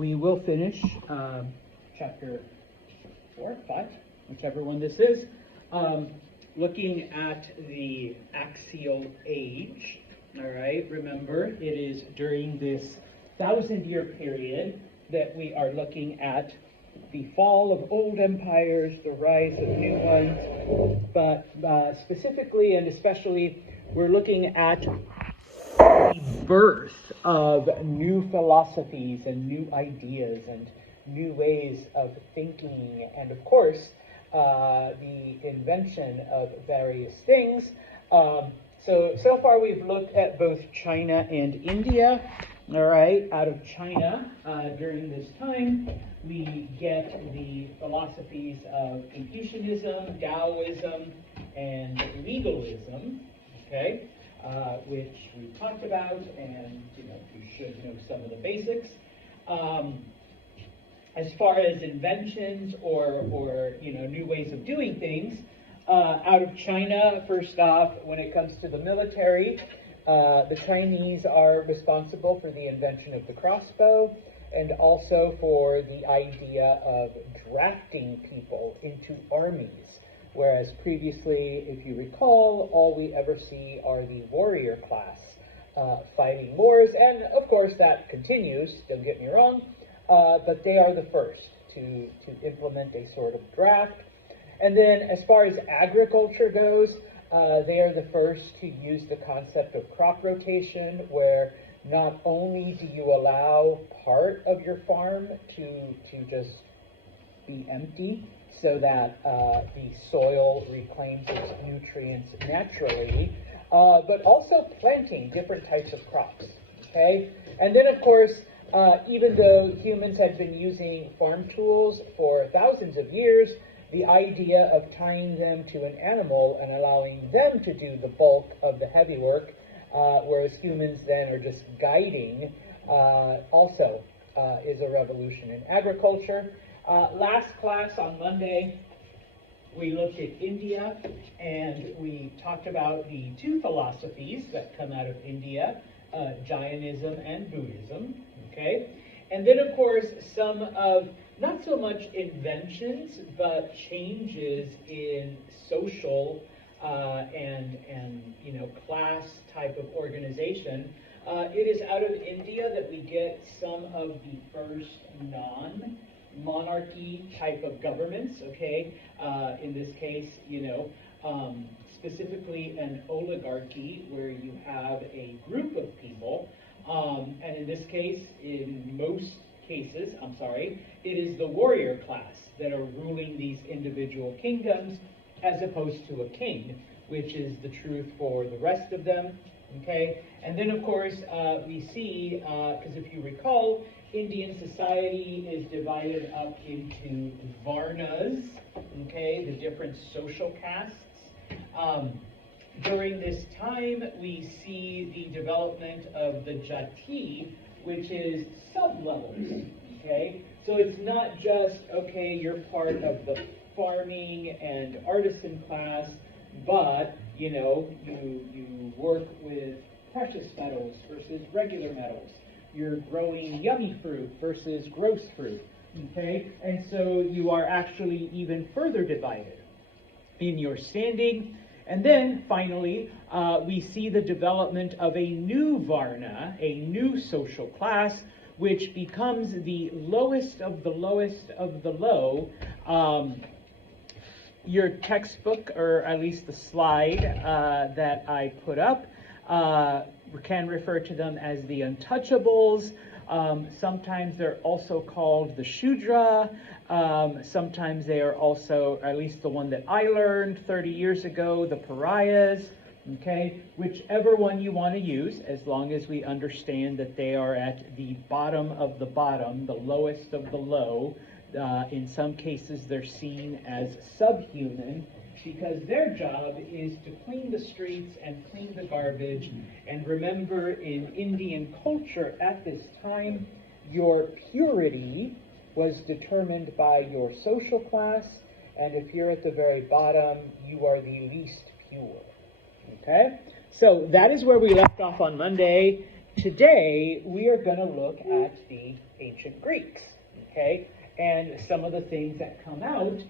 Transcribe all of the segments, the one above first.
we will finish chapter 4, 5, whichever one this is, looking at the axial age. All right, remember, it is during this 1,000-year period that we are looking at the fall of old empires, the rise of new ones, but specifically and especially, we're looking at the birth of new philosophies and new ideas and new ways of thinking, and of course, the invention of various things. So far we've looked at both China and India. All right, out of China, during this time, we get the philosophies of Confucianism, Taoism, and legalism, okay, which we talked about, and you should know some of the basics. As far as inventions or new ways of doing things, out of China, first off, when it comes to the military, the Chinese are responsible for the invention of the crossbow and also for the idea of drafting people into armies, whereas previously, if you recall, all we ever see are the warrior class fighting wars, and of course that continues, don't get me wrong, but they are the first to implement a sort of draft. And then as far as agriculture goes, they are the first to use the concept of crop rotation, where not only do you allow part of your farm to just be empty so that the soil reclaims its nutrients naturally, but also planting different types of crops, okay? And then, of course, even though humans had been using farm tools for thousands of years, the idea of tying them to an animal and allowing them to do the bulk of the heavy work, whereas humans then are just guiding, also is a revolution in agriculture. Last class on Monday, we looked at India, and we talked about the two philosophies that come out of India, Jainism and Buddhism, okay? And then, of course, some of not so much inventions, but changes in social and class type of organization. It is out of India that we get some of the first non-monarchy type of governments, okay? In this case, specifically an oligarchy where you have a group of people, and in this case, in most cases, it is the warrior class that are ruling these individual kingdoms as opposed to a king, which is the truth for the rest of them, okay? And then, of course, we see, because if you recall, Indian society is divided up into varnas, okay, the different social castes. During this time, we see the development of the jati, which is sub-levels, okay? So it's not just, okay, you're part of the farming and artisan class, but, you work with precious metals versus regular metals. You're growing yummy fruit versus gross fruit, okay? And so you are actually even further divided in your standing. And then, finally, we see the development of a new varna, a new social class, which becomes the lowest of the lowest of the low. Your textbook, or at least the slide that I put up, can refer to them as the untouchables. Sometimes they're also called the Shudra. Sometimes they are also, at least the one that I learned 30 years ago, the pariahs, okay? Whichever one you want to use, as long as we understand that they are at the bottom of the bottom, the lowest of the low. In some cases, they're seen as subhuman because their job is to clean the streets and clean the garbage. And remember, in Indian culture at this time, your purity was determined by your social class, and if you're at the very bottom, you are the least pure. Okay? So that is where we left off on Monday, today we are going to look at the ancient Greeks, okay, and some of the things that come out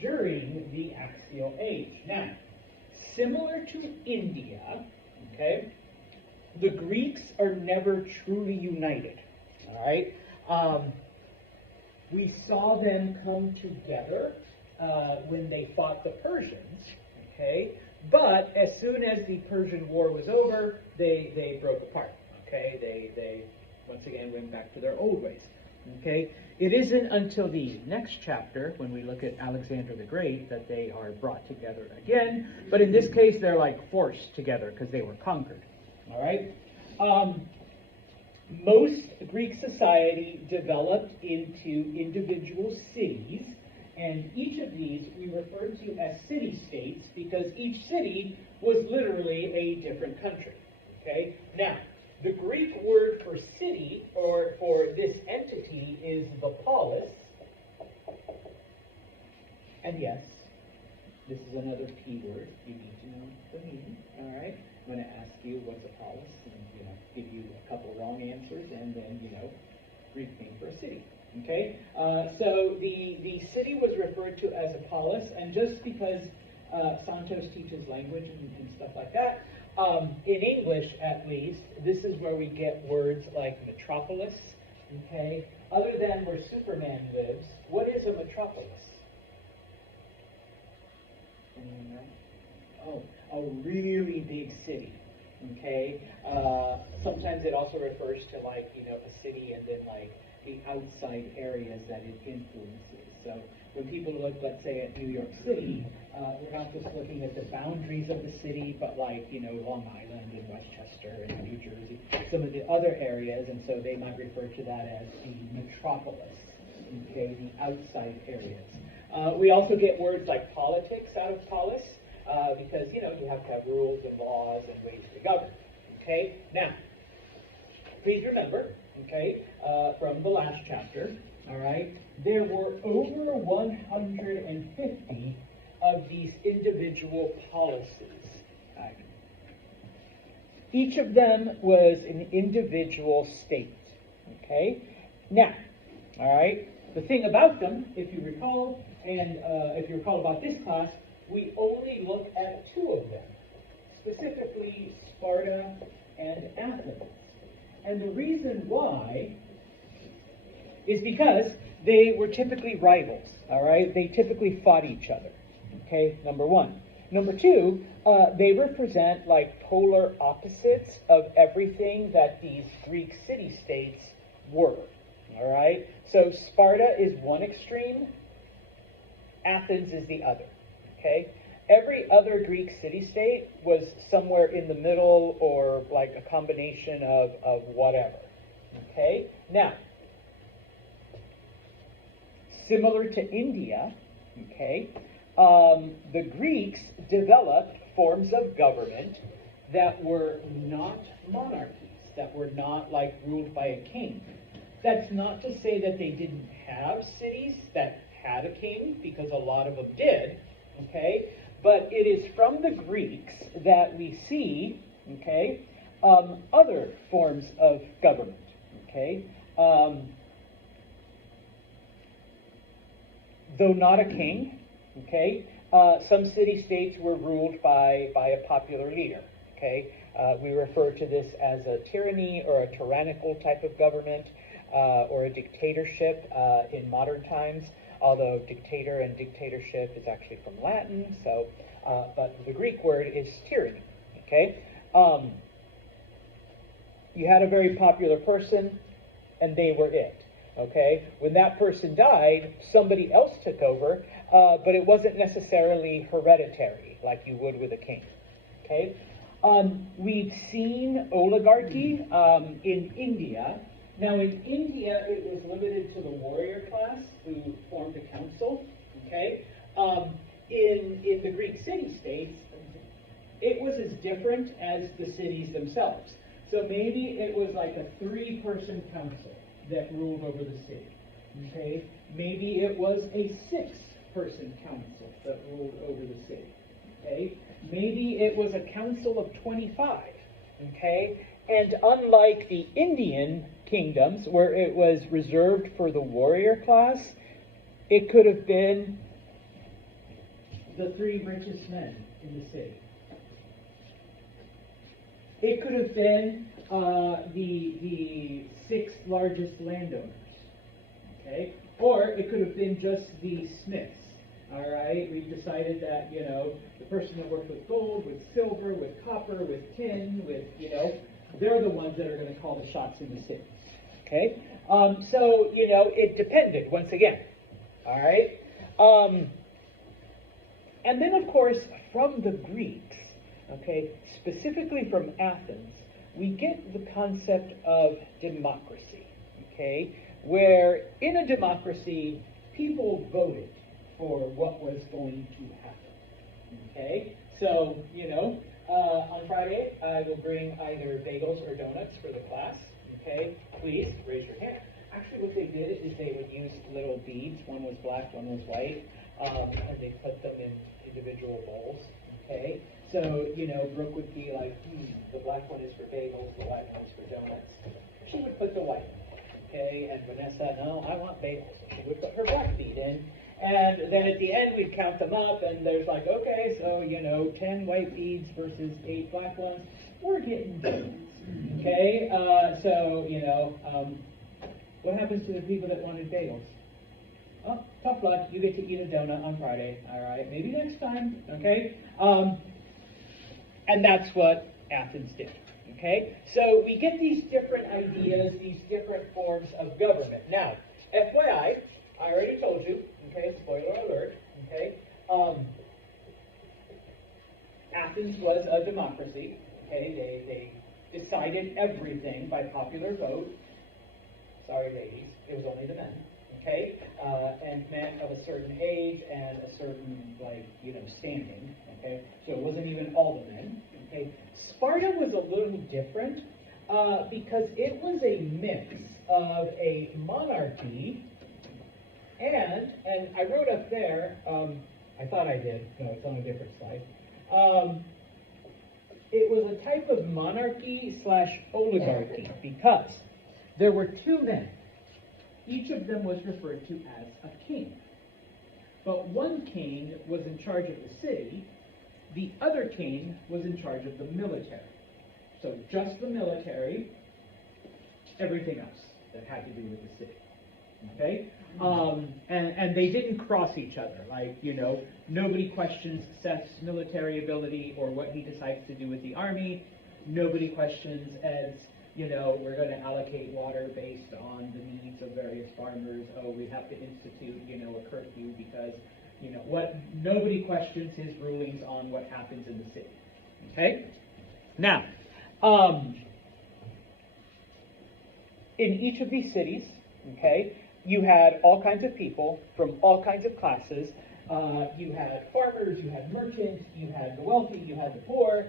during the Axial Age. Now, similar to India, okay, the Greeks are never truly united, all right? We saw them come together when they fought the Persians, okay? But as soon as the Persian War was over, they broke apart, okay? They once again went back to their old ways, okay? It isn't until the next chapter, when we look at Alexander the Great, that they are brought together again. But in this case, they're like forced together because they were conquered, all right? Most Greek society developed into individual cities, and each of these we refer to as city-states because each city was literally a different country, okay? Now, the Greek word for city, or for this entity, is the polis. And yes, this is another P word. You need to know the meaning, all right? I'm going to ask you what's a polis, and give you a couple wrong answers, and then Greek name for a city. Okay, so the city was referred to as a polis, and just because Santos teaches language and stuff like that, in English at least, this is where we get words like metropolis. Okay, other than where Superman lives, what is a metropolis? Oh, a really big city. Okay, sometimes it also refers to a city and then the outside areas that it influences. So when people look, let's say, at New York City, we're not just looking at the boundaries of the city, but Long Island and Westchester and New Jersey, some of the other areas, and so they might refer to that as the metropolis, okay, the outside areas. We also get words like politics out of polis, because you have to have rules and laws and ways to govern. Okay, now please remember, okay, from the last chapter, all right, there were over 150 of these individual policies. Right? Each of them was an individual state. Okay, now, all right, the thing about them, if you recall, and if you recall about this class, we only look at two of them, specifically Sparta and Athens. And the reason why is because they were typically rivals, all right? They typically fought each other, okay, number one. Number two, they represent polar opposites of everything that these Greek city-states were, all right? So Sparta is one extreme, Athens is the other. Okay? Every other Greek city-state was somewhere in the middle or a combination of whatever. Okay? Now, similar to India, okay, the Greeks developed forms of government that were not monarchies, that were not ruled by a king. That's not to say that they didn't have cities that had a king, because a lot of them did. Okay, but it is from the Greeks that we see, okay, other forms of government, okay, though not a king, okay, some city-states were ruled by a popular leader, okay. We refer to this as a tyranny or a tyrannical type of government, or a dictatorship in modern times. Although dictator and dictatorship is actually from Latin, so, but the Greek word is tyranny, okay? You had a very popular person, and they were it, okay? When that person died, somebody else took over, but it wasn't necessarily hereditary, like you would with a king, okay? We've seen oligarchy in India. Now, in India, it was limited to the warrior class who formed a council, okay? In the Greek city-states, it was as different as the cities themselves. So maybe it was a 3-person council that ruled over the city, okay? Maybe it was a 6-person council that ruled over the city, okay? Maybe it was a council of 25, okay? And unlike the Indian kingdoms, where it was reserved for the warrior class, it could have been the 3 richest men in the city. It could have been the 6 largest landowners, okay? Or it could have been just the smiths, all right? We've decided that, you know, the person that worked with gold, with silver, with copper, with tin, with, you know, they're the ones that are going to call the shots in the city, okay? So, you know, it depended, once again, all right? And then, of course, from the Greeks, okay, specifically from Athens, we get the concept of democracy, okay, where in a democracy, people voted for what was going to happen, okay? So, you know, on Friday, I will bring either bagels or donuts for the class, okay? Please raise your hand. Actually, what they did is they would use little beads. One was black, one was white, and they put them in individual bowls, okay? So, you know, Brooke would be like, the black one is for bagels, the white one is for donuts. She would put the white, okay? And Vanessa, no, I want bagels. She would put her black bead in. And then at the end, we'd count them up, and there's like, okay, so, you know, 10 white beads versus 8 black ones. We're getting donuts, okay? So, you know, what happens to the people that wanted bagels? Oh, tough luck. You get to eat a donut on Friday. All right, maybe next time, okay? And that's what Athens did, okay? So we get these different ideas, these different forms of government. Now, FYI, I already told you, okay, spoiler alert, okay? Athens was a democracy, okay? They decided everything by popular vote. Sorry, ladies, it was only the men, okay? And men of a certain age and a certain, like, you know, standing, okay? So it wasn't even all the men, okay? Sparta was a little different because it was a mix of a monarchy and I wrote up there, I thought I did, no, it's on a different slide. It was a type of monarchy / oligarchy because there were 2 men. Each of them was referred to as a king. But one king was in charge of the city, the other king was in charge of the military. So just the military, everything else that had to do with the city. Okay? And they didn't cross each other. Like, you know, nobody questions Seth's military ability or what he decides to do with the army. Nobody questions Ed's, you know, we're going to allocate water based on the needs of various farmers. Oh, we have to institute, you know, a curfew because, you know, nobody questions his rulings on what happens in the city. Okay? Now, in each of these cities, okay, you had all kinds of people from all kinds of classes. You had farmers, you had merchants, you had the wealthy, you had the poor,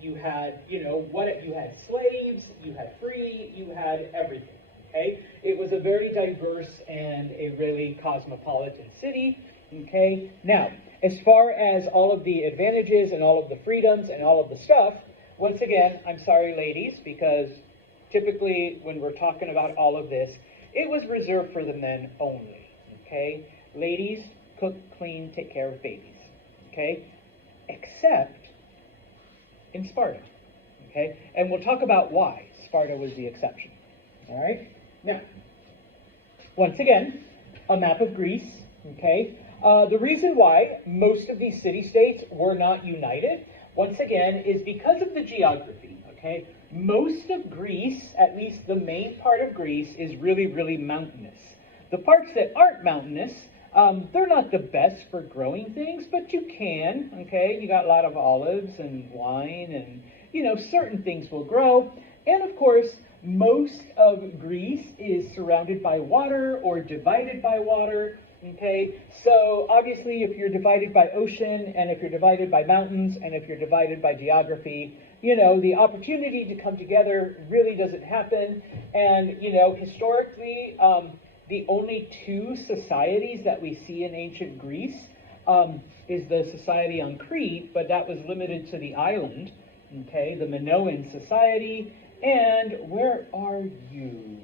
you had, you know, you had slaves, you had free, you had everything, okay? It was a very diverse and a really cosmopolitan city, okay? Now, as far as all of the advantages and all of the freedoms and all of the stuff, once again, I'm sorry, ladies, because typically when we're talking about all of this, it was reserved for the men only, okay? Ladies, cook, clean, take care of babies, okay? Except in Sparta, okay? And we'll talk about why Sparta was the exception, all right? Now, once again, a map of Greece, okay? The reason why most of these city-states were not united, once again, is because of the geography, okay? Most of Greece, at least the main part of Greece, is really, really mountainous. The parts that aren't mountainous, they're not the best for growing things, but you can, okay? You got a lot of olives and wine and, you know, certain things will grow. And of course, most of Greece is surrounded by water or divided by water, okay? So obviously, if you're divided by ocean and if you're divided by mountains and if you're divided by geography, you know, the opportunity to come together really doesn't happen. And, you know, historically, the only 2 societies that we see in ancient Greece is the society on Crete, but that was limited to the island, okay, the Minoan society And where are you?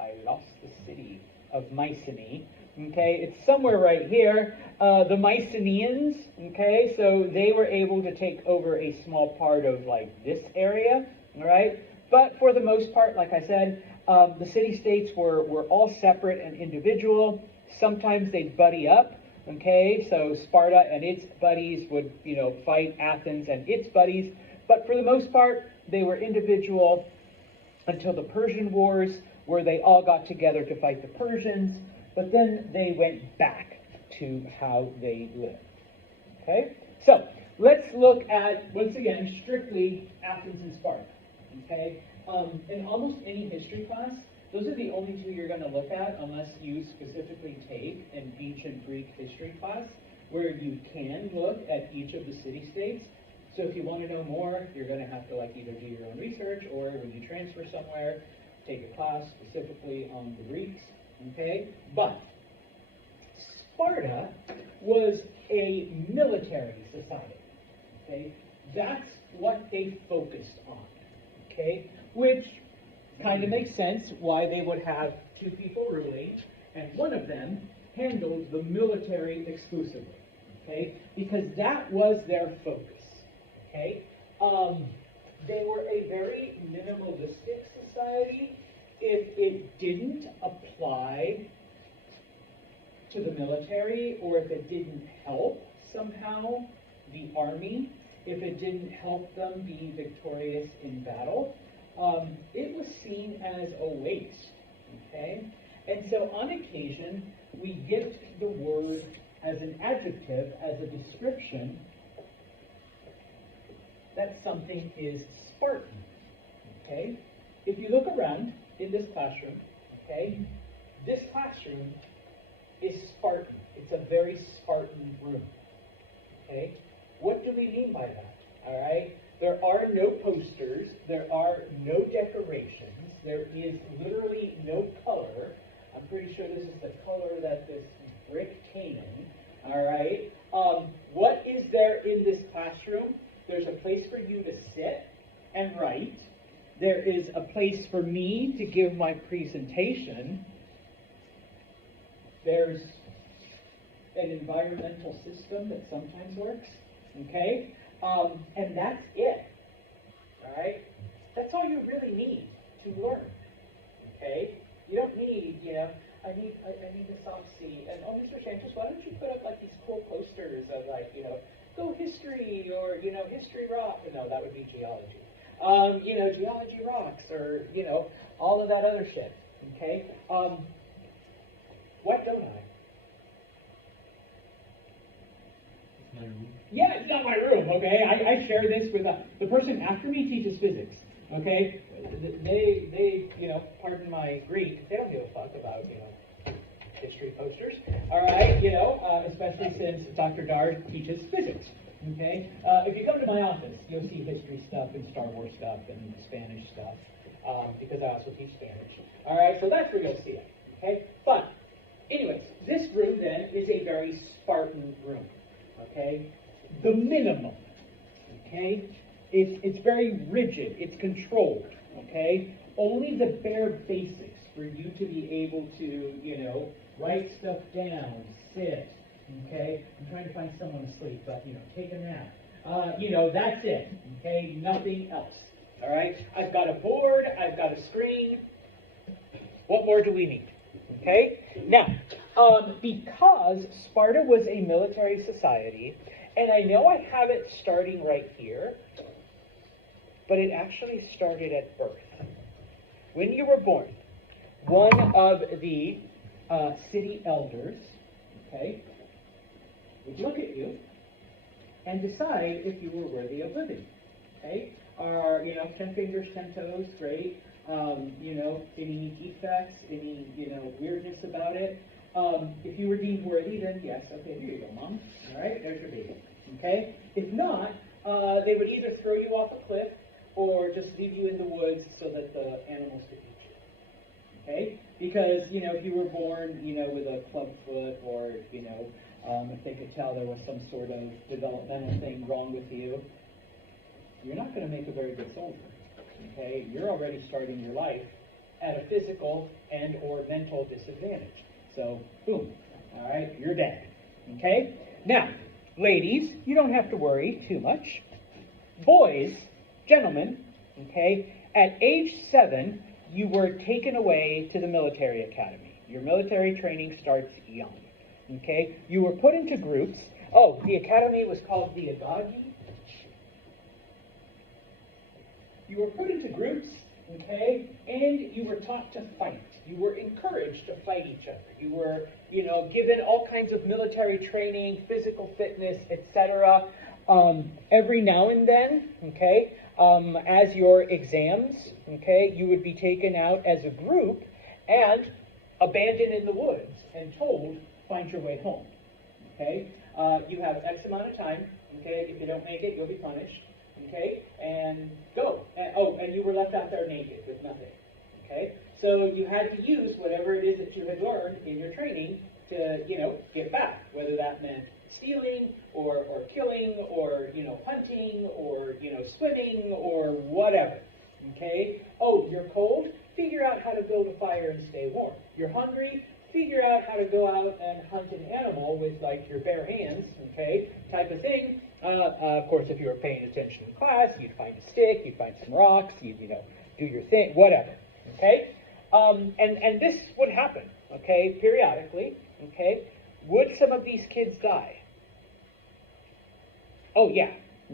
I lost the city of Mycenae. Okay, it's somewhere right here. The Mycenaeans, okay, so they were able to take over a small part of like this area, all right? But for the most part, like I said, the city-states were all separate and individual. Sometimes they'd buddy up, okay? So Sparta and its buddies would, fight Athens and its buddies. But for the most part, they were individual until the Persian Wars, where they all got together to fight the Persians, but then they went back to how they lived. Okay? So, let's look at, once again, strictly Athens and Sparta. Okay? In almost any history class, those are the only two you're going to look at unless you specifically take an ancient Greek history class where you can look at each of the city-states. So if you want to know more, you're going to have to either do your own research or when you transfer somewhere, take a class specifically on the Greeks. Okay? But Sparta was a military society. Okay? That's what they focused on. Okay? Which kind of makes sense why they would have two people ruling, and one of them handled the military exclusively. Okay? Because that was their focus. Okay? They were a very minimalistic society. If it didn't apply to the military, or if it didn't help somehow the army, if it didn't help them be victorious in battle, it was seen as a waste. Okay? And so on occasion, we get the word as an adjective, as a description, that something is Spartan. Okay? If you look around in this classroom, okay, this classroom is Spartan. It's a very Spartan room. Okay? What do we mean by that? All right? There are no posters. There are no decorations. There is literally no color. I'm pretty sure this is the color that this brick came in. All right? What is there in this classroom? There's a place for you to sit and write. There is a place for me to give my presentation. There's an environmental system that sometimes works. Okay? And that's it. All right? That's all you really need to learn. Okay? You don't need, I need a soft seat. And, Mr. Sanchez, why don't you put up these cool posters of go history or, history rock. No, that would be geology. Geology rocks or, all of that other shit. Okay? What don't I? It's my room. Yeah, it's not my room, okay? I share this with the person after me teaches physics, okay? They pardon my Greek, they don't give a fuck about, history posters, all right? Especially since Dr. Dard teaches physics, okay? If you come to my office, you'll see history stuff and Star Wars stuff and Spanish stuff, because I also teach Spanish, all right? So that's where you'll see it, okay? But, anyways, this room then is a very Spartan room, okay? The minimum, okay? It's very rigid, it's controlled, okay? Only the bare basics for you to be able to, write stuff down, sit, okay? I'm trying to find someone asleep, but, take a nap. That's it, okay? Nothing else, all right? I've got a board, I've got a screen. What more do we need? Okay? Now, because Sparta was a military society, and I know I have it starting right here, but it actually started at birth. When you were born, one of the city elders, okay, would look at you and decide if you were worthy of living. Okay? 10 fingers, 10 toes, great. Any defects, any, weirdness about it. If you were deemed worthy, then yes, okay, here you go, Mom. All right, there's your baby. Okay? If not, they would either throw you off a cliff or just leave you in the woods so that the animals could eat you. Okay? Because, if you were born, with a club foot or, if they could tell there was some sort of developmental thing wrong with you, you're not going to make a very good soldier. Okay, you're already starting your life at a physical and or mental disadvantage. So, boom, all right, you're dead. Okay? Now, ladies, you don't have to worry too much. Boys, gentlemen, okay, at age 7, you were taken away to the military academy. Your military training starts young. Okay? You were put into groups. Oh, the academy was called the Agagi. You were put into groups, okay, and you were taught to fight. You were encouraged to fight each other. You were, given all kinds of military training, physical fitness, etc. Every now and then, okay, as your exams, okay, you would be taken out as a group and abandoned in the woods and told, find your way home, okay? You have X amount of time, okay? If you don't make it, you'll be punished, okay? And go. And you were left out there naked with nothing, okay? So you had to use whatever it is that you had learned in your training to, get back, whether that meant stealing or killing or, hunting or, swimming or whatever, okay? Oh, you're cold? Figure out how to build a fire and stay warm. You're hungry? Figure out how to go out and hunt an animal with, like, your bare hands, okay, type of thing. Of course, if you were paying attention in class, you'd find a stick, you'd find some rocks, you'd, do your thing, whatever, okay? And this would happen, okay, periodically, okay? Would some of these kids die? Oh, yeah,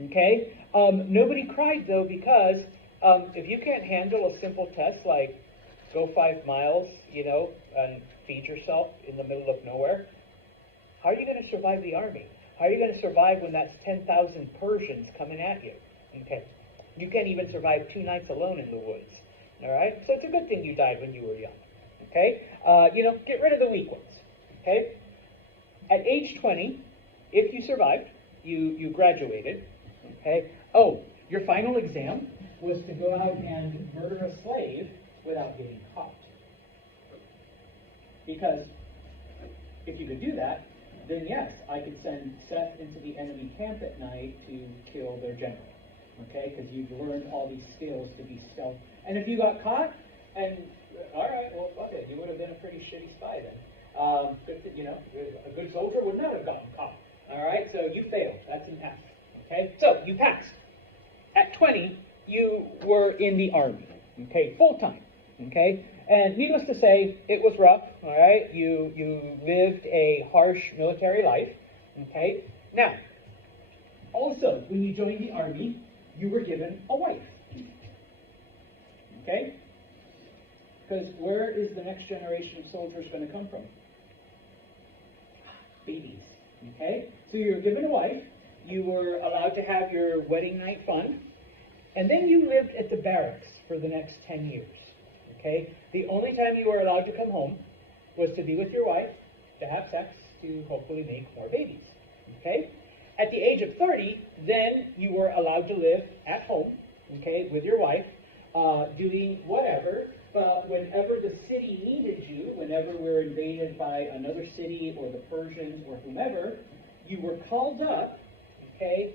okay? Nobody cried, though, because if you can't handle a simple test like go 5 miles, and feed yourself in the middle of nowhere, how are you going to survive the army? How are you going to survive when that's 10,000 Persians coming at you? Okay. You can't even survive 2 nights alone in the woods. All right? So it's a good thing you died when you were young. Okay? Get rid of the weak ones. Okay? At age 20, if you survived, you graduated. Okay? Oh, your final exam was to go out and murder a slave without getting caught. Because if you could do that, then yes, I could send Seth into the enemy camp at night to kill their general. Okay? Because you've learned all these skills to be stealth. And if you got caught, and all right, well, fuck it, you would have been a pretty shitty spy then. A good soldier would not have gotten caught. All right? So you failed. That's an F. Okay? So you passed. At 20, you were in the army. Okay? Full time. Okay? And needless to say, it was rough, all right? You lived a harsh military life, okay? Now, also, when you joined the army, you were given a wife, okay? Because where is the next generation of soldiers going to come from? Babies, okay? So you were given a wife, you were allowed to have your wedding night fun, and then you lived at the barracks for the next 10 years. Okay? The only time you were allowed to come home was to be with your wife, to have sex, to hopefully make more babies. Okay? At the age of 30, then you were allowed to live at home, okay, with your wife, doing whatever, but whenever the city needed you, whenever we were invaded by another city or the Persians or whomever, you were called up, okay,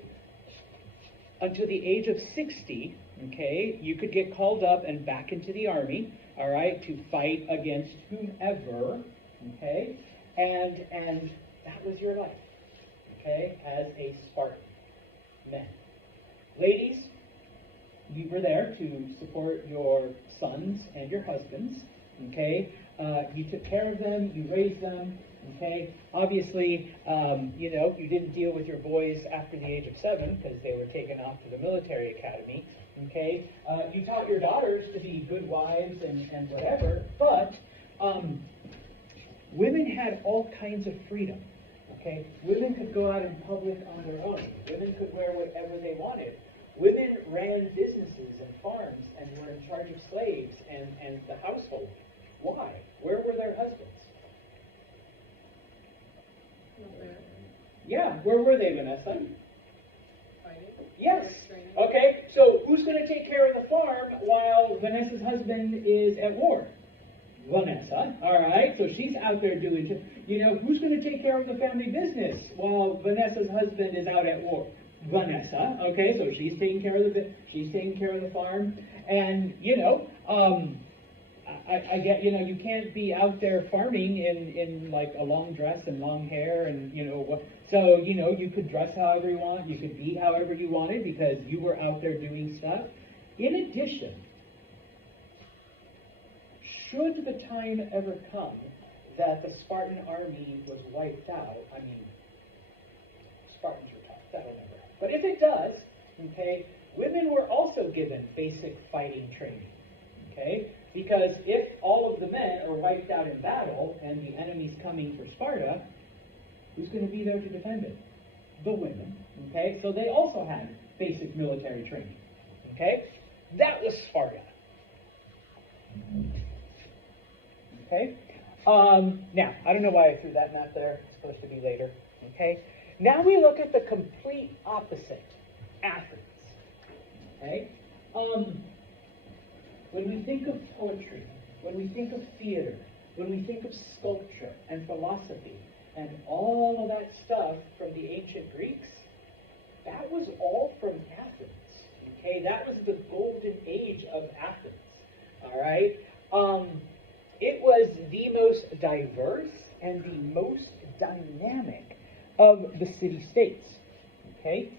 until the age of 60, okay, you could get called up and back into the army, all right, to fight against whomever, okay, and that was your life, okay, as a Spartan. Men. Ladies, you were there to support your sons and your husbands, okay, you took care of them, you raised them, okay, obviously, you didn't deal with your boys after the age of 7 because they were taken off to the military academy, okay, you taught your daughters to be good wives and whatever, but women had all kinds of freedom, okay, women could go out in public on their own, women could wear whatever they wanted, women ran businesses and farms and were in charge of slaves and the household. Why? Where were their husbands? Yeah, where were they, Vanessa? Yes. Okay, so who's going to take care of the farm while Vanessa's husband is at war? Vanessa, all right, so she's out there doing, who's going to take care of the family business while Vanessa's husband is out at war? Vanessa. Okay, so she's taking care of the farm, and I get, you can't be out there farming in like a long dress and long hair and what. So you could dress however you want, you could be however you wanted because you were out there doing stuff. In addition, should the time ever come that the Spartan army was wiped out, I mean, Spartans were tough, that'll never happen. But if it does, okay, women were also given basic fighting training, okay? Because if all of the men are wiped out in battle and the enemy's coming for Sparta, who's going to be there to defend it? The women, okay? So they also had basic military training, okay? That was Sparta. Okay? Now, I don't know why I threw that map there. It's supposed to be later, okay? Now we look at the complete opposite, Athens, okay? When we think of poetry, when we think of theater, when we think of sculpture and philosophy and all of that stuff from the ancient Greeks, that was all from Athens, okay? That was the golden age of Athens, all right? It was the most diverse and the most dynamic of the city-states, okay?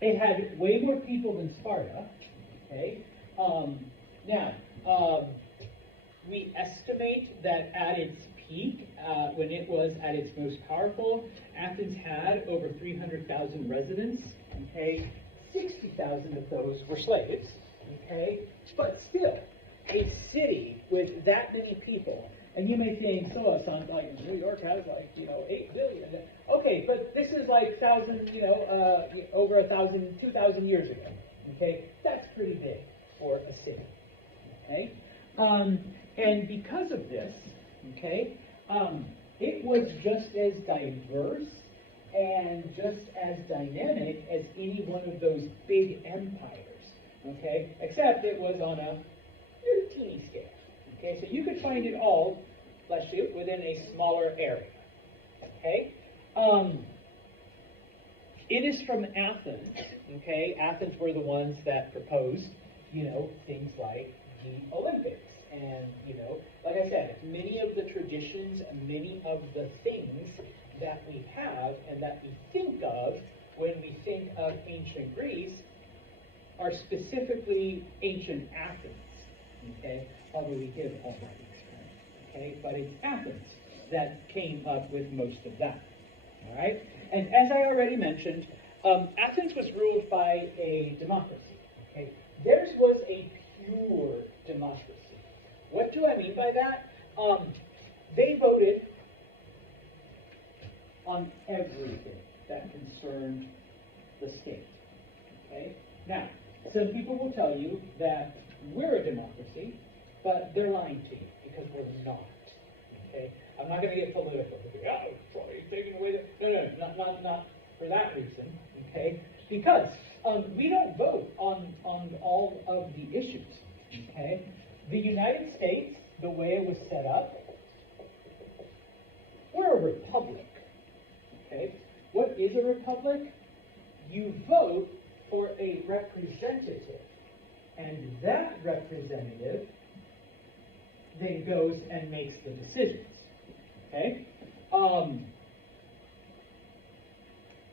It had way more people than Sparta, okay? We estimate that at its peak, when it was at its most powerful, Athens had over 300,000 residents, okay? 60,000 of those were slaves, okay? But still, a city with that many people, and you may think, so sounds like New York has like, 8 billion. Okay, but this is like over 1,000, 2,000 years ago, okay? That's pretty big for a city, okay? And because of this, okay, it was just as diverse and just as dynamic as any one of those big empires, okay? Except it was on a very teeny scale, okay? So you could find it all, bless you, within a smaller area, okay? It is from Athens, okay? Athens were the ones that proposed, things like the Olympics. And, like I said, many of the traditions, many of the things that we have and that we think of when we think of ancient Greece are specifically ancient Athens, okay? Although we give all that experience, okay? But it's Athens that came up with most of that, all right? And as I already mentioned, Athens was ruled by a democracy, okay? Theirs was a pure democracy. What do I mean by that? They voted on everything that concerned the state. Okay? Now, some people will tell you that we're a democracy, but they're lying to you because we're not. Okay? I'm not going to get political. Oh, sorry, taking away the... No, not for that reason. Okay? Because we don't vote on all of the issues. Okay? The United States, the way it was set up, we're a republic, okay? What is a republic? You vote for a representative, and that representative then goes and makes the decisions, okay?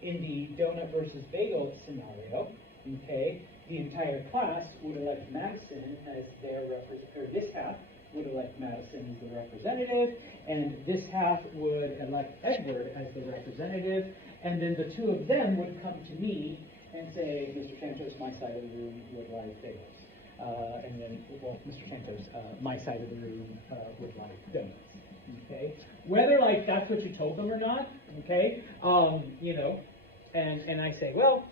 In the donut versus bagel scenario, okay, the entire class would elect Madison as their representative, or this half would elect Madison as the representative, and this half would elect Edward as the representative, and then the two of them would come to me and say, Mr. Santos, my side of the room would like bagels. And then, well, Mr. Santos, my side of the room would like donuts. Okay? Whether, like, that's what you told them or not, okay? And I say, well,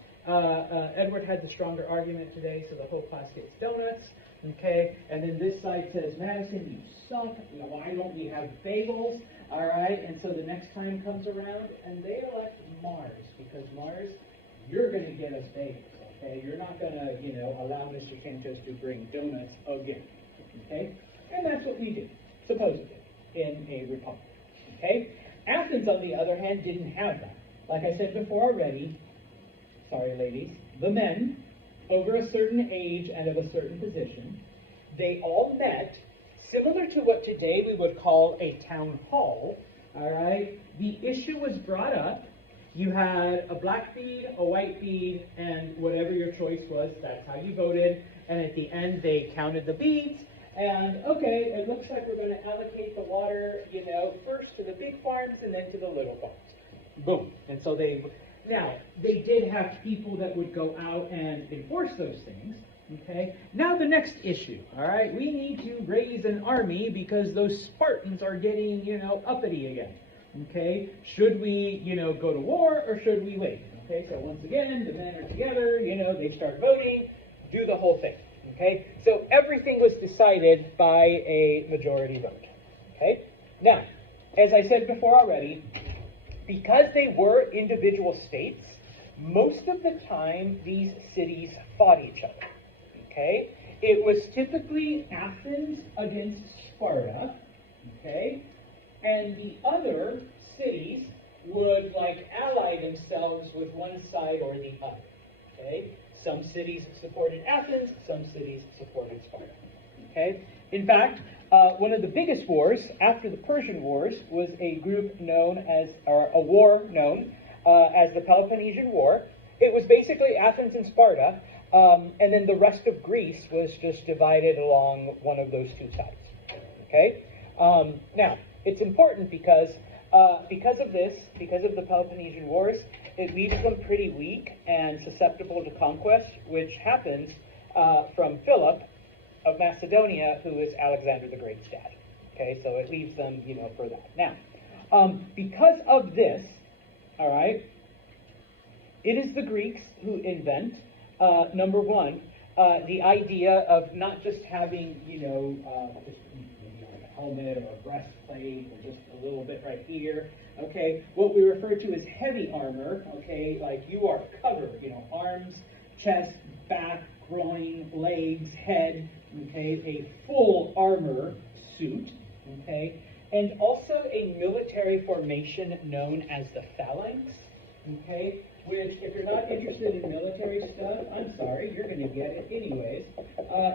Edward had the stronger argument today, so the whole class gets donuts, okay? And then this side says, Madison, you suck. Why don't we have bagels? All right? And so the next time comes around, and they elect Mars, because Mars, you're going to get us bagels, okay? You're not going to, allow Mr. Santos to bring donuts again, okay? And that's what we did, supposedly, in a republic, okay? Athens, on the other hand, didn't have that. like I said before already, sorry ladies, the men over a certain age and of a certain position, they all met, similar to what today we would call a town hall, all right? The issue was brought up. You had a black bead, a white bead, and whatever your choice was, that's how you voted. And at the end, they counted the beads. And okay, it looks like we're going to allocate the water, first to the big farms and then to the little farms. Boom. And so they did have people that would go out and enforce those things. Okay. Now the next issue. All right. We need to raise an army because those Spartans are getting, uppity again. Okay. Should we, go to war or should we wait? Okay. So once again, the men are together. They start voting, do the whole thing. Okay. So everything was decided by a majority vote. Okay. Now, as I said before already, because they were individual states, most of the time these cities fought each other. Okay? It was typically Athens against Sparta, okay? And the other cities would ally themselves with one side or the other, okay? Some cities supported Athens, some cities supported Sparta, okay? In fact, one of the biggest wars after the Persian Wars was a group known as, or a war known as the Peloponnesian War. It was basically Athens and Sparta, and then the rest of Greece was just divided along one of those two sides. Okay? Now, it's important because of this, because of the Peloponnesian Wars, it leaves them pretty weak and susceptible to conquest, which happens from Philip of Macedonia, who is Alexander the Great's dad. Okay, so it leaves them, for that. Now, because of this, all right, it is the Greeks who invent, number one, the idea of not just having, just maybe like a helmet or a breastplate or just a little bit right here, okay? What we refer to as heavy armor, okay? Like you are covered, arms, chest, back, groin, legs, head, okay? A full armor suit, okay? And also a military formation known as the phalanx, okay? Which, if you're not interested in military stuff, I'm sorry, you're going to get it anyways.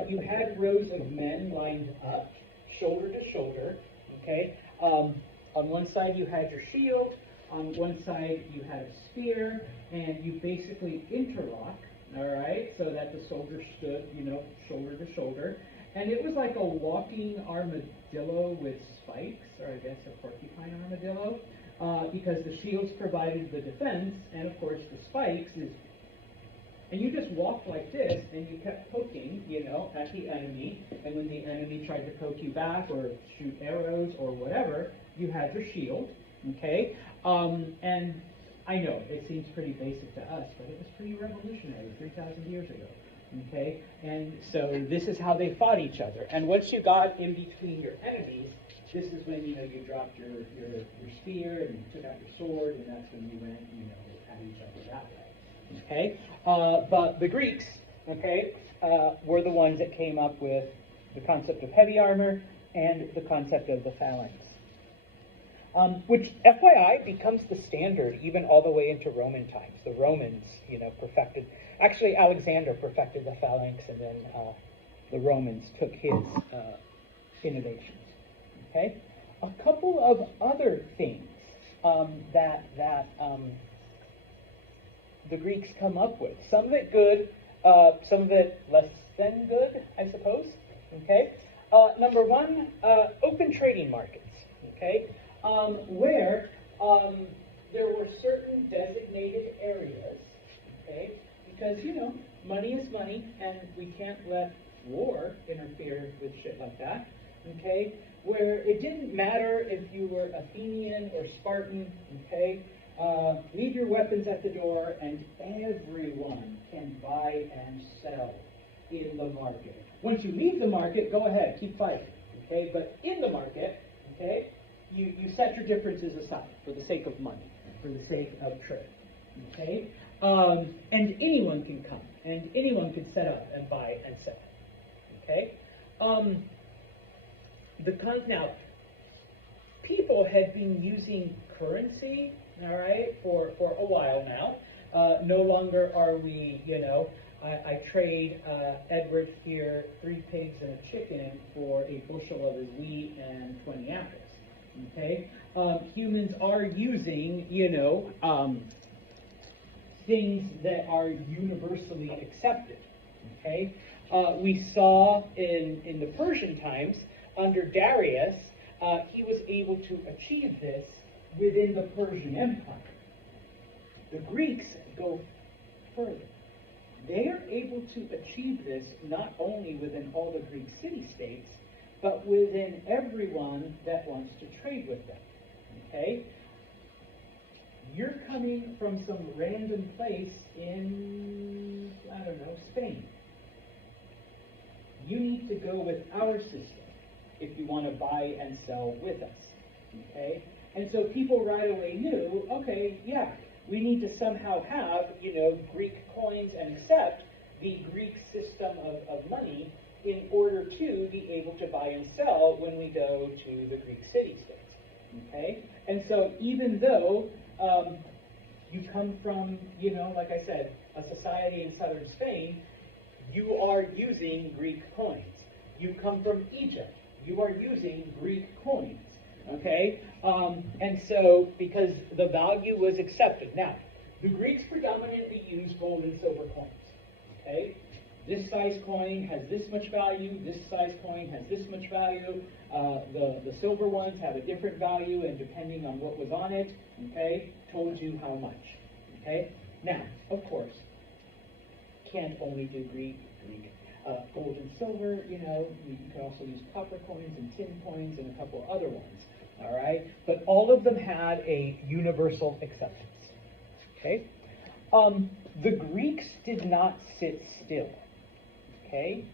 You had rows of men lined up, shoulder to shoulder, okay? On one side you had your shield, on one side you had a spear, and you basically interlock, all right, so that the soldiers stood, shoulder to shoulder. And it was like a walking armadillo with spikes, or I guess a porcupine armadillo. Because the shields provided the defense, and of course the spikes is, and you just walked like this, and you kept poking, at the enemy, and when the enemy tried to poke you back, or shoot arrows, or whatever, you had your shield, okay? And I know, it seems pretty basic to us, but it was pretty revolutionary 3,000 years ago, okay? And so this is how they fought each other, and once you got in between your enemies, this is when, you dropped your spear and you took out your sword, and that's when you went, at each other that way. Okay? But the Greeks, okay, were the ones that came up with the concept of heavy armor and the concept of the phalanx. Which, FYI, becomes the standard even all the way into Roman times. The Romans, perfected, actually Alexander perfected the phalanx, and then the Romans took his innovations. Okay, a couple of other things that the Greeks come up with. Some of it good, some of it less than good, I suppose. Okay, number one, open trading markets. Okay, where there were certain designated areas. Okay, because money is money, and we can't let war interfere with shit like that. Okay, where it didn't matter if you were Athenian or Spartan, okay? Leave your weapons at the door, and everyone can buy and sell in the market. Once you leave the market, go ahead, keep fighting, okay? But in the market, okay, you set your differences aside for the sake of money, for the sake of trade, okay? And anyone can come, and anyone can set up and buy and sell, okay? Now, people had been using currency, all right, for a while now. No longer are we, I trade Edward here 3 pigs and a chicken for a bushel of his wheat and 20 apples. Okay, humans are using, things that are universally accepted. Okay, we saw in the Persian times under Darius, he was able to achieve this within the Persian Empire. The Greeks go further. They are able to achieve this not only within all the Greek city-states, but within everyone that wants to trade with them. Okay? You're coming from some random place in, Spain. You need to go with our system if you want to buy and sell with us. Okay? And so people right away knew, okay, yeah, we need to somehow have, Greek coins and accept the Greek system of money in order to be able to buy and sell when we go to the Greek city-states. Okay? And so even though you come from, like I said, a society in southern Spain, you are using Greek coins. You come from Egypt, you are using Greek coins. Okay? And so, because the value was accepted. Now, the Greeks predominantly used gold and silver coins. Okay? This size coin has this much value, this size coin has this much value. The silver ones have a different value, and depending on what was on it, okay, told you how much. Okay? Now, of course, can't only do gold and silver, you can also use copper coins and tin coins and a couple other ones. All right? But all of them had a universal acceptance. Okay? The Greeks did not sit still. Okay?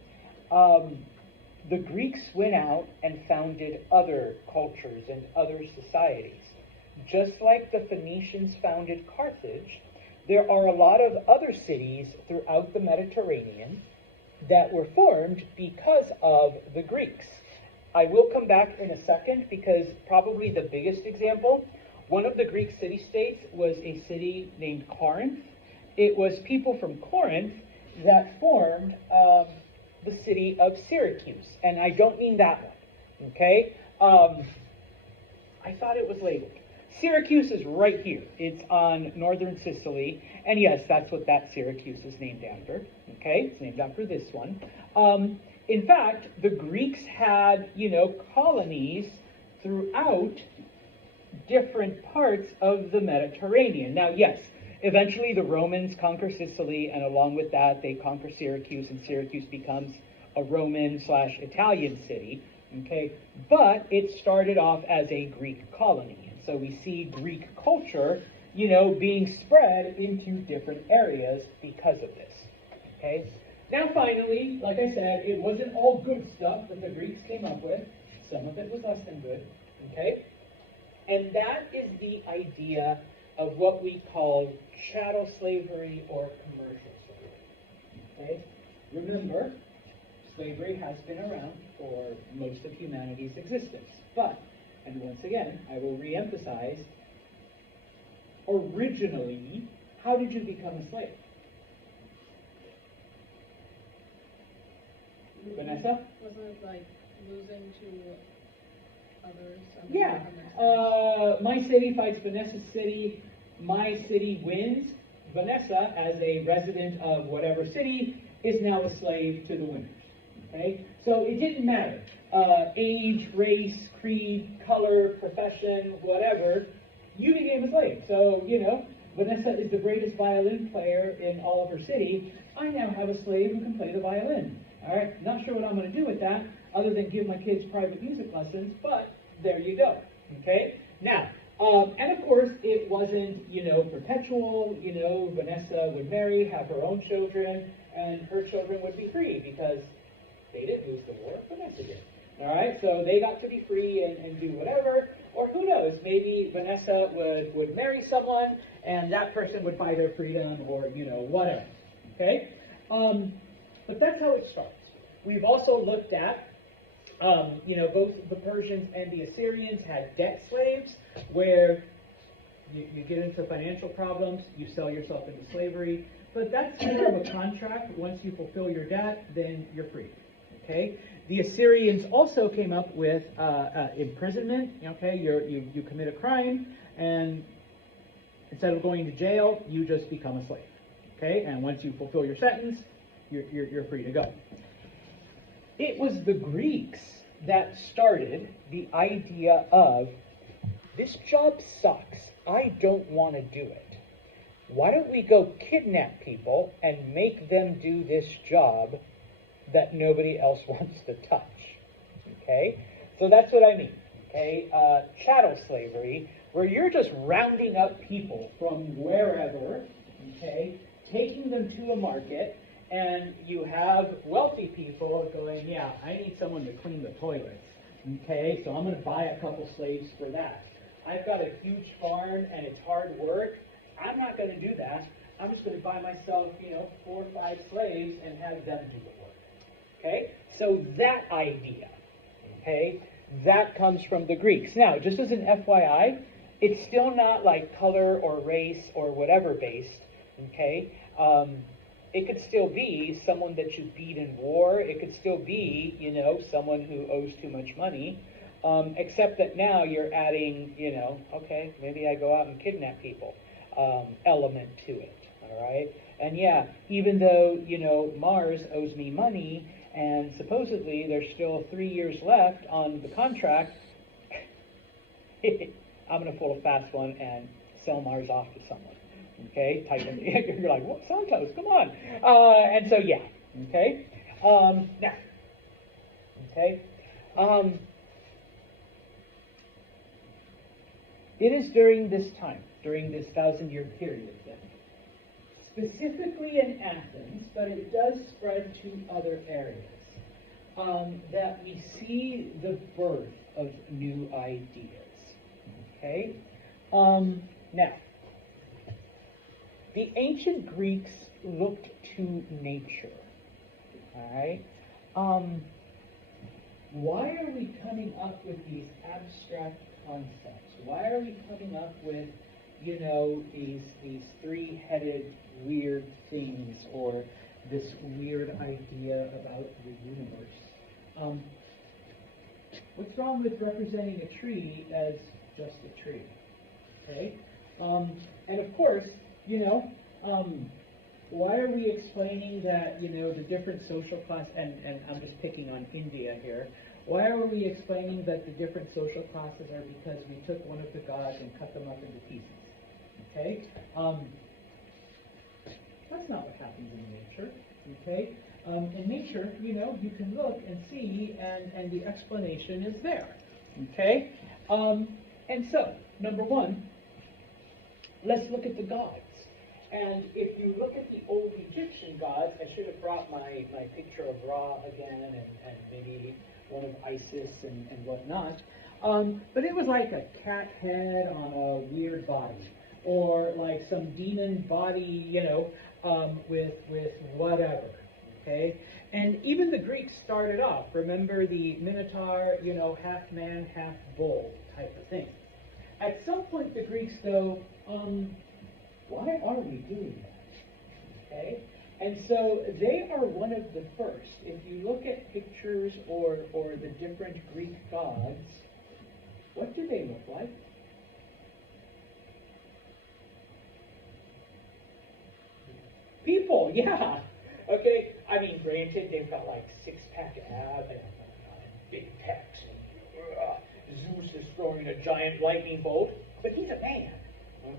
The Greeks went out and founded other cultures and other societies. Just like the Phoenicians founded Carthage, there are a lot of other cities throughout the Mediterranean that were formed because of the Greeks. I will come back in a second because probably the biggest example, one of the Greek city-states was a city named Corinth. It was people from Corinth that formed the city of Syracuse. And I don't mean that one, okay? I thought it was labeled. Syracuse is right here. It's on northern Sicily. And yes, that's what that Syracuse is named after. Okay, it's named after this one. In fact, the Greeks had, colonies throughout different parts of the Mediterranean. Now, yes, eventually the Romans conquer Sicily, and along with that, they conquer Syracuse, and Syracuse becomes a Roman/Italian city. Okay, but it started off as a Greek colony. So we see Greek culture, being spread into different areas because of this. Okay? Now finally, like I said, it wasn't all good stuff that the Greeks came up with. Some of it was less than good. Okay? And that is the idea of what we call chattel slavery or commercial slavery. Okay? Remember, slavery has been around for most of humanity's existence. But, and once again, I will re-emphasize, originally, how did you become a slave? Vanessa? Wasn't it like losing to others? Yeah. My city fights Vanessa's city. My city wins. Vanessa, as a resident of whatever city, is now a slave to the winners. Okay? So it didn't matter. Age, race, creed, color, profession, whatever. You became a slave. So, Vanessa is the greatest violin player in all of her city. I now have a slave who can play the violin. All right? Not sure what I'm going to do with that, other than give my kids private music lessons, but there you go. Okay? Now, and of course, it wasn't, perpetual. Vanessa would marry, have her own children, and her children would be free because they didn't lose the war. Vanessa did. All right? So they got to be free and do whatever. Or who knows, maybe Vanessa would marry someone, and that person would fight her freedom, or, whatever. Okay? But that's how it starts. We've also looked at Both the Persians and the Assyrians had debt slaves, where you get into financial problems, you sell yourself into slavery, but that's more of a contract. Once you fulfill your debt, then you're free. Okay. The Assyrians also came up with imprisonment. Okay, you commit a crime, and instead of going to jail, you just become a slave. Okay, and once you fulfill your sentence, you're free to go. It was the Greeks that started the idea of, this job sucks, I don't want to do it. Why don't we go kidnap people and make them do this job that nobody else wants to touch? Okay, so that's what I mean. Okay, chattel slavery, where you're just rounding up people from wherever, okay, taking them to a market, and you have wealthy people going, yeah, I need someone to clean the toilets. Okay, so I'm going to buy a couple slaves for that. I've got a huge farm and it's hard work. I'm not going to do that. I'm just going to buy myself, 4 or 5 slaves and have them do the work. Okay, so that idea, okay, that comes from the Greeks. Now, just as an FYI, it's still not like color or race or whatever based. Okay. It could still be someone that you beat in war. It could still be, someone who owes too much money. Except that now you're adding, okay, maybe I go out and kidnap people element to it. All right. And yeah, even though, Mars owes me money and supposedly there's still 3 years left on the contract, I'm going to pull a fast one and sell Mars off to someone. Okay, type in. You're like, what, Santos? Come on. And so, yeah. Okay. Now. Okay. It is during this time, during this 1,000-year period, then, specifically in Athens, but it does spread to other areas, that we see the birth of new ideas. Okay. Now. The ancient Greeks looked to nature. All right. Why are we coming up with these abstract concepts? Why are we coming up with, these 3-headed weird things, or this weird idea about the universe? What's wrong with representing a tree as just a tree? Okay. And of course, why are we explaining that, the different social class, and I'm just picking on India here, why are we explaining that the different social classes are because we took one of the gods and cut them up into pieces? Okay? That's not what happens in nature. Okay? In nature, you can look and see, and the explanation is there. Okay? And so, number one, let's look at the gods. And if you look at the old Egyptian gods, I should have brought my picture of Ra again, and maybe one of Isis and whatnot. But it was like a cat head on a weird body, or like some demon body, with whatever. Okay? And even the Greeks started off. Remember the Minotaur, half man, half bull type of thing. At some point, the Greeks go, why are we doing that? Okay? And so they are one of the first. If you look at pictures or the different Greek gods, what do they look like? People, yeah. Okay? I mean, granted, they've got like 6-pack abs and big pecs. And Zeus is throwing a giant lightning bolt, but he's a man.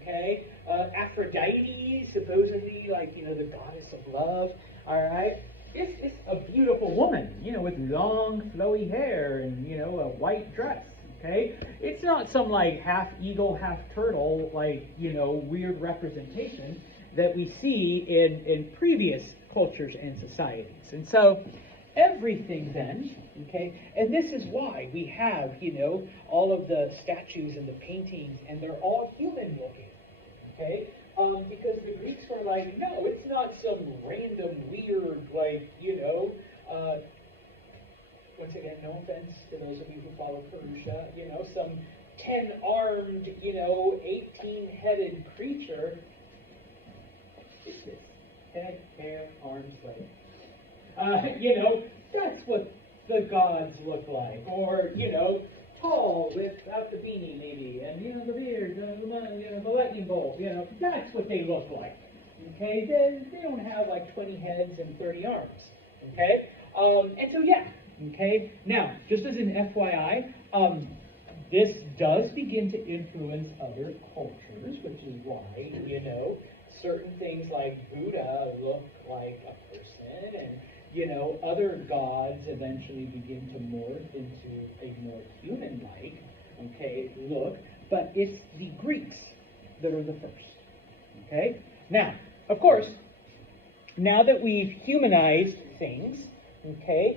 Okay? Aphrodite, supposedly, the goddess of love. All right? It's a beautiful woman, with long, flowy hair and, a white dress. Okay? It's not some, half eagle, half turtle, weird representation that we see in previous cultures and societies. And so, everything then, okay, and this is why we have, all of the statues and the paintings, and they're all human looking, okay, because the Greeks were like, no, it's not some random weird, once again, no offense to those of you who follow Purusha, some 10-armed, 18-headed creature. Is this 10-pair arms length? That's what the gods look like. Or, tall without the beanie maybe, and, the beard, the lightning bolt, that's what they look like. Okay, they don't have like 20 heads and 30 arms. Okay, and so yeah. Okay, now just as an FYI, this does begin to influence other cultures, which is why certain things like Buddha look like a person, and other gods eventually begin to morph into a more human-like look. But it's the Greeks that are the first. Okay, now. Of course, now that we've humanized things, the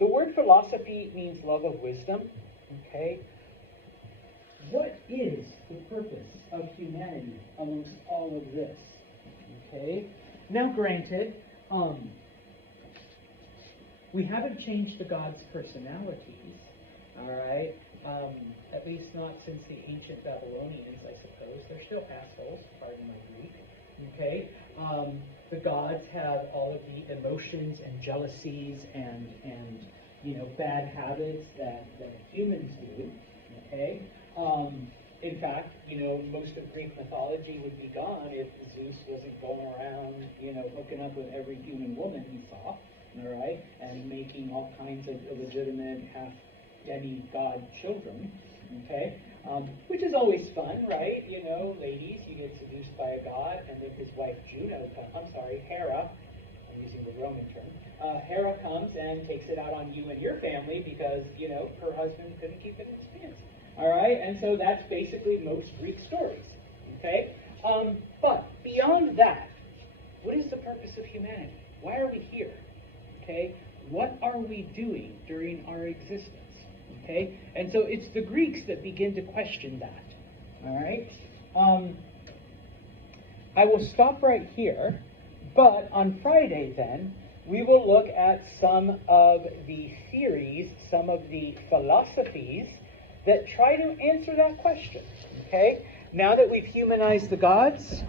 word philosophy means love of wisdom, What is the purpose of humanity amongst all of this, Now, granted, we haven't changed the gods' personalities, all right? At least not since the ancient Babylonians, I suppose. They're still assholes, pardon my Greek. The gods have all of the emotions and jealousies and bad habits that humans do. In fact, most of Greek mythology would be gone if Zeus wasn't going around, hooking up with every human woman he saw, all right, and making all kinds of illegitimate half-demigod children, which is always fun, right? Ladies, you get seduced by a god, and then his wife Hera, I'm using the Roman term, Hera comes and takes it out on you and your family because, her husband couldn't keep it in his pants. All right, and so that's basically most Greek stories, But beyond that, what is the purpose of humanity? Why are we here, What are we doing during our existence, And so it's the Greeks that begin to question that, all right? I will stop right here, but on Friday then, we will look at some of the theories, some of the philosophies that try to answer that question, Now that we've humanized the gods,